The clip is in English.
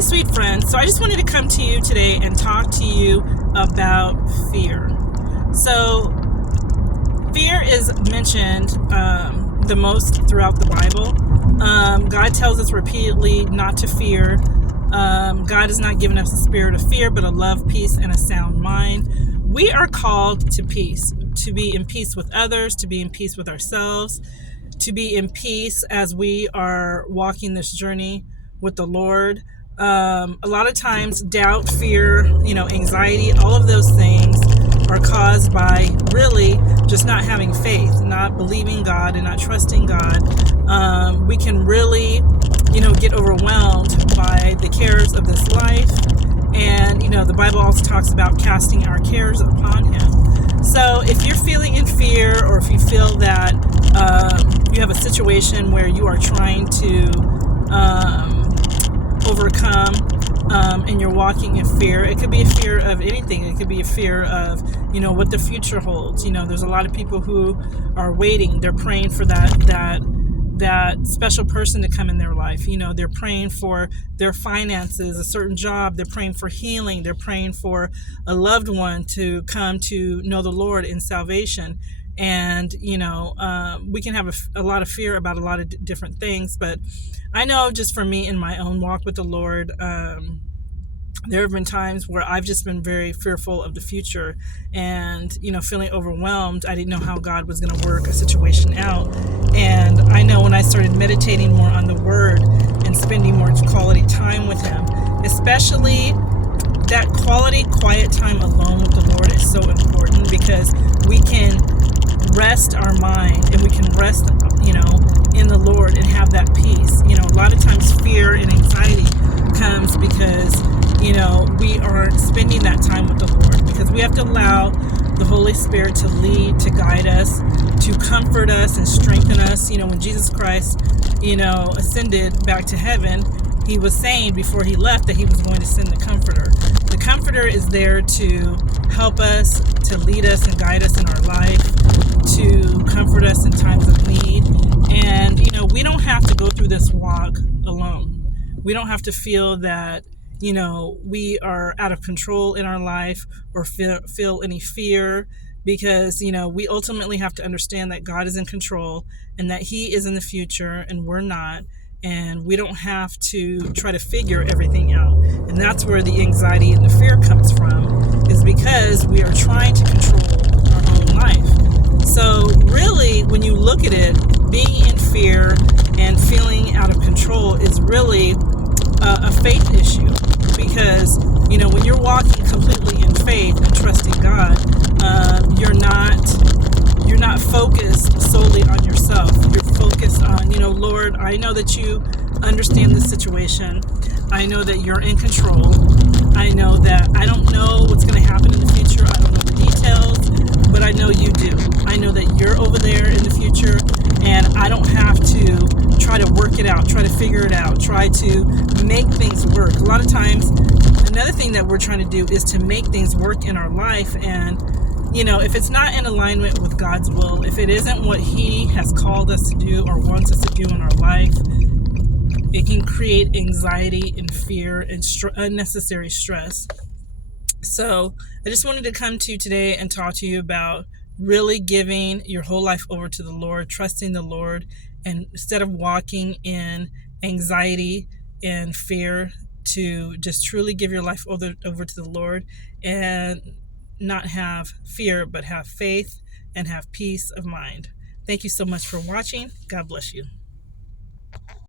Hi, sweet friends. So I just wanted to come to you today and talk to you about fear. So fear is mentioned the most throughout the Bible. God tells us repeatedly not to fear. God has not given us a spirit of fear, but a love, peace, and a sound mind. We are called to peace, to be in peace with others, to be in peace with ourselves, to be in peace as we are walking this journey with the Lord. A lot of times, doubt, fear, anxiety, all of those things are caused by really just not having faith, not believing God and not trusting God. We can really, get overwhelmed by the cares of this life. And, the Bible also talks about casting our cares upon Him. So if you're feeling in fear, or if you feel that you have a situation where you are trying to overcome and you're walking in fear, it could be a fear of anything. It could be a fear of, what the future holds. There's a lot of people who are waiting. They're praying for that special person to come in their life. They're praying for their finances, a certain job. They're praying for healing. They're praying for a loved one to come to know the Lord in salvation. And, we can have a lot of fear about a lot of different things. But I know just for me in my own walk with the Lord, there have been times where I've just been very fearful of the future and, feeling overwhelmed. I didn't know how God was going to work a situation out. And I know when I started meditating more on the Word and spending more quality time with Him, especially that quality, quiet time alone with the Lord is so important, because we can rest our mind and we can rest, in the Lord and have that peace. A lot of times fear and anxiety comes because, we aren't spending that time with the Lord, because we have to allow the Holy Spirit to lead, to guide us, to comfort us and strengthen us. When Jesus Christ, ascended back to heaven, He was saying before He left that He was going to send the Comforter. The Comforter is there to help us, to lead us and guide us in our life, to comfort us in times of need. And, we don't have to go through this walk alone. We don't have to feel that, we are out of control in our life, or feel any fear, because, we ultimately have to understand that God is in control and that He is in the future and we're not. And we don't have to try to figure everything out. And that's where the anxiety and the fear comes from, is because we are trying to control our own life. So really, when you look at it, being in fear and feeling out of control is really a faith issue. Because, when you're walking completely in faith and trusting God, you're not focused solely on yourself. You're focused on, Lord, I know that You understand this situation. I know that You're in control. I know that I don't know what's going to happen in the future. I don't know the details, but I know You do. I know that You're over there in the future, and I don't have to try to work it out, try to figure it out, try to make things work. A lot of times, another thing that we're trying to do is to make things work in our life. And, if it's not in alignment with God's will, if it isn't what He has called us to do or wants us to do in our life, it can create anxiety and fear and unnecessary stress. So I just wanted to come to you today and talk to you about really giving your whole life over to the Lord, trusting the Lord, and instead of walking in anxiety and fear, to just truly give your life over to the Lord and not have fear, but have faith and have peace of mind. Thank you so much for watching. God bless you.